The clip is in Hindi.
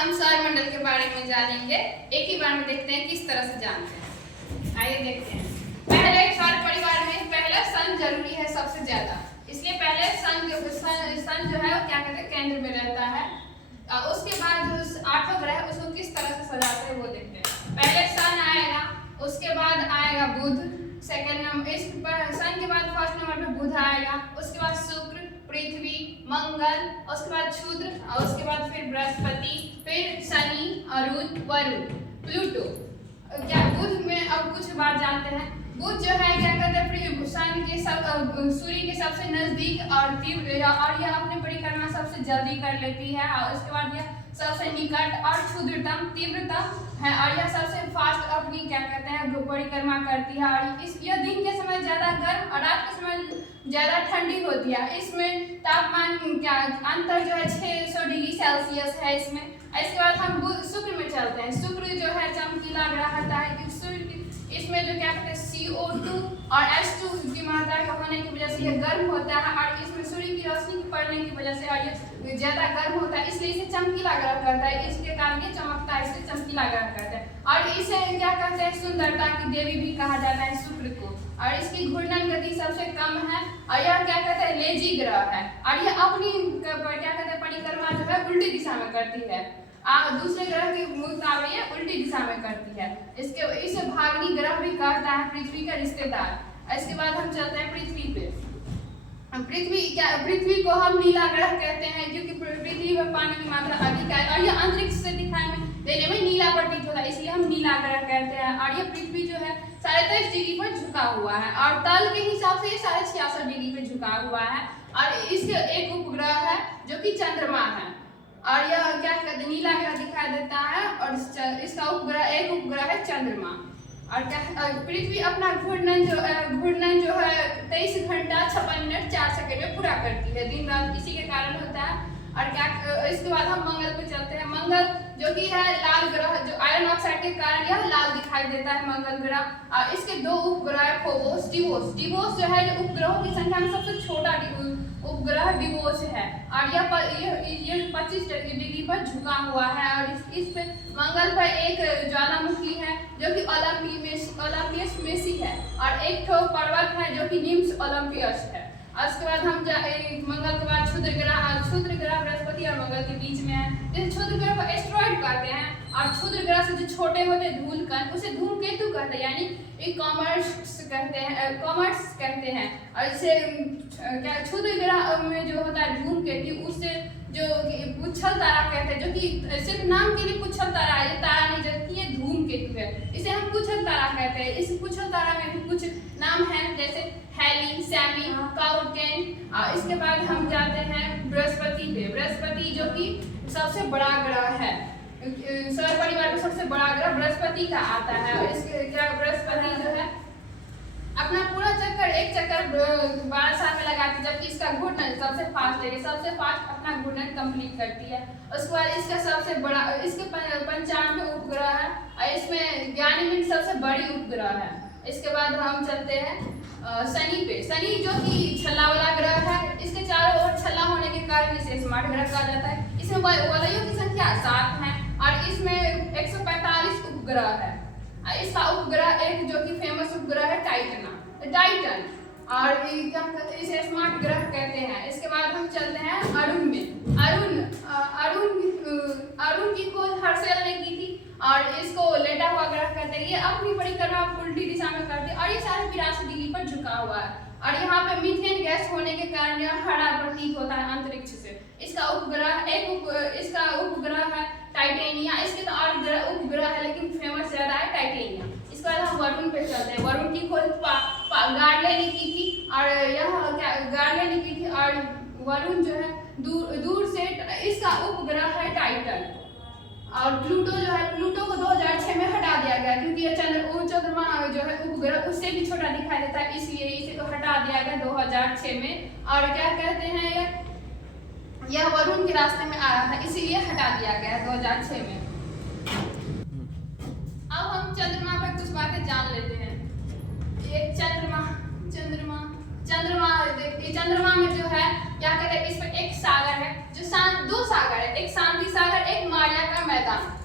हम सौरमंडल के बारे में जानेंगे। एक ही बार में देखते हैं किस तरह से जानते हैं। आइए देखते हैं। पहले सौर परिवार में पहला सन जरूरी है सबसे ज्यादा, इसलिए पहले सन जो है वो क्या कहते हैं केंद्र में रहता है। उसके बाद जो आठों ग्रह उसको किस तरह से सजाते हैं वो देखते हैं। पहले सन आएगा, उसके बाद आएगा बुध सेकंड नंबर, इस सन के बाद फर्स्ट नंबर पे बुध आएगा, उसके बाद शुक्र, पृथ्वी, मंगल, उसके बाद क्षुद्र और उसके बाद फिर बृहस्पति, फिर शनि, अरुण, वरुण, प्लूटो। क्या बुध में अब कुछ बात जानते हैं। बुध जो है क्या कहते हैं सन के सूर्य के सबसे नजदीक और तीव्र और यह अपनी परिक्रमा सबसे जल्दी कर लेती है और उसके बाद यह सबसे निकट और क्षुद्रतम तीव्रतम है और यह सबसे फास्ट अपनी क्या कहते हैं परिक्रमा करती है। और यह दिन के समय ज्यादा गर्म और रात के समय ज्यादा ठंडी होती है। इसमें तापमान क्या अंतर जो है 600 डिग्री सेल्सियस है इसमें। इसके बाद हम शुक्र में चलते हैं। शुक्र जो है चमकीला ग्रह रहता है। इसमें जो क्या कहते हैं CO2 और H2 की मात्रा के होने की वजह से यह गर्म होता है और इसमें सूर्य की रोशनी पड़ने की वजह से और ये ज्यादा गर्म होता है, इसलिए इसे चमकीला ग्रह कहता है। इसके कारण ये चमकता है, इसलिए चमकीला ग्रह कहते हैं। और इसे क्या कहते हैं सुंदरता की देवी भी कहा जाता है शुक्र को। और इसकी घूर्णन गति सबसे कम है और यह क्या कहते हैं लेजी ग्रह है और यह अपनी क्या कहते हैं परिक्रमा जो है उल्टी दिशा में करती है। दूसरे ग्रह के मुकाबले ये उल्टी दिशा में करती है। इसे भाग्नि ग्रह भी कहता है, पृथ्वी का रिश्तेदार। इसके बाद हम चलते हैं पृथ्वी पे। पृथ्वी को हम नीला ग्रह कहते हैं क्योंकि पृथ्वी पर पानी की मात्रा अधिक है और यह अंतरिक्ष से दिखाई देने में नीला प्रतीत होता है, इसलिए हम नीला ग्रह कहते हैं। और यह पृथ्वी जो है 23.5 डिग्री पर झुका हुआ है और तल के हिसाब से 66.5 डिग्री पर झुका हुआ है। और इसके एक उपग्रह है जो कि चंद्रमा है और यह क्या कहते हैं नीला ग्रह दिखाई देता है और इसका एक उपग्रह है चंद्रमा। और क्या पृथ्वी अपना घूर्णन जो है 23 घंटा 56 मिनट 4 सेकंड में पूरा करती है दिन रात, इसी के कारण होता है। और क्या इसके बाद हम मंगल पे चलते हैं। मंगल जो कि है लाल ग्रह, जो आयरन ऑक्साइड के कारण यह लाल दिखाई देता है मंगल ग्रह। और इसके दो उपग्रह है फोबोस, डिवोस। डिवोस जो है जो उपग्रहों की संख्या में सबसे छोटा उपग्रह डिवोस है और ये 25 डिग्री पर झुका हुआ है। और इस पे मंगल पर एक ज्वालामुखी है जो कि ओलंपियस मेसी है और एक ठो पर्वत है जो कि निम्स ओलंपियस है। और उसके बाद हम मंगल के बाद क्षुद्र ग्रह बृहस्पति और मंगल के बीच में है। जैसे क्षुद्र ग्रह को एस्ट्रॉइड कहते हैं और क्षुद्र ग्रह से जो छोटे होते हैं धूलकण उसे धूमकेतु कहते हैं, यानी कॉमर्स कहते हैं। और इसे क्या क्षुद्र ग्रह में जो होता है धूमकेतु उससे जो पुच्छल तारा कहते हैं, जो कि सिर्फ नाम के लिए पुच्छल तारा है, तारा नहीं जबकि ये धूमकेतु है, इसे हम पुच्छल तारा कहते हैं। इस पुच्छल तारा में भी कुछ नाम हैं जैसे हैली, सैमी, काउटेन। इसके बाद हम जाते हैं बृहस्पति पे। बृहस्पति जो कि सबसे बड़ा ग्रह है, सौर परिवार में सबसे बड़ा ग्रह बृहस्पति का आता है। और इसके क्या बृहस्पति जो है अपना पूरा एक चक्कर 12 साल में लगाती है, जबकि इसका घूर्णन सबसे फास्ट है, सबसे फास्ट अपना घूर्णन कंप्लीट करती है। उसके बाद इसका सबसे बड़ा इसके 95 उपग्रह है और इसमें ज्ञानीमिड सबसे बड़ी उपग्रह है। इसके बाद हम चलते हैं शनि पे। शनि जो कि छल्ला वाला ग्रह है, इसके चारों ओर छल्ला होने के कारण इसे स्मार्ट ग्रह कहा जाता है। इसमें वलयों की संख्या 7 है और इसमें 145 उपग्रह है। इसका उपग्रह एक जो कि फेमस उपग्रह है टाइटन और इसे स्मार्ट ग्रह कहते हैं। इसके बाद हम चलते हैं अरुण में। अरुण की खोज हर्शेल ने की थी और इसको लेटा हुआ ग्रह कहते हैं। ये अपनी परिक्रमा उल्टी दिशा में करते हैं और ये 82 डिग्री पर झुका हुआ है और यहाँ पे मीथेन गैस होने के कारण यह हरा प्रतीत होता है अंतरिक्ष से। इसका उपग्रह है टाइटेनिया। इसके तो और उपग्रह है लेकिन फेमस ज्यादा है टाइटेनिया। इसके बाद हम वरुण पे चलते हैं। वरुण की खोज गार्डले ने की थी और वरुण जो है दूर से इसका उपग्रह है टाइटन। और प्लूटो जो है प्लूटो को 2006 में हटा दिया गया क्योंकि यह चंद्रमा जो है उपग्रह उससे भी छोटा दिखाई देता है, इसलिए इसे तो हटा दिया गया 2006 में। और क्या कहते हैं यह वरुण के रास्ते में आ रहा था, इसीलिए हटा दिया गया 2006 में। अब हम चंद्रमा पर कुछ बातें जान लेते हैं। एक चंद्रमा में जो है क्या कहते हैं इस पर एक सागर है जो दो सागर है, एक शांति सागर एक मारिया का लता।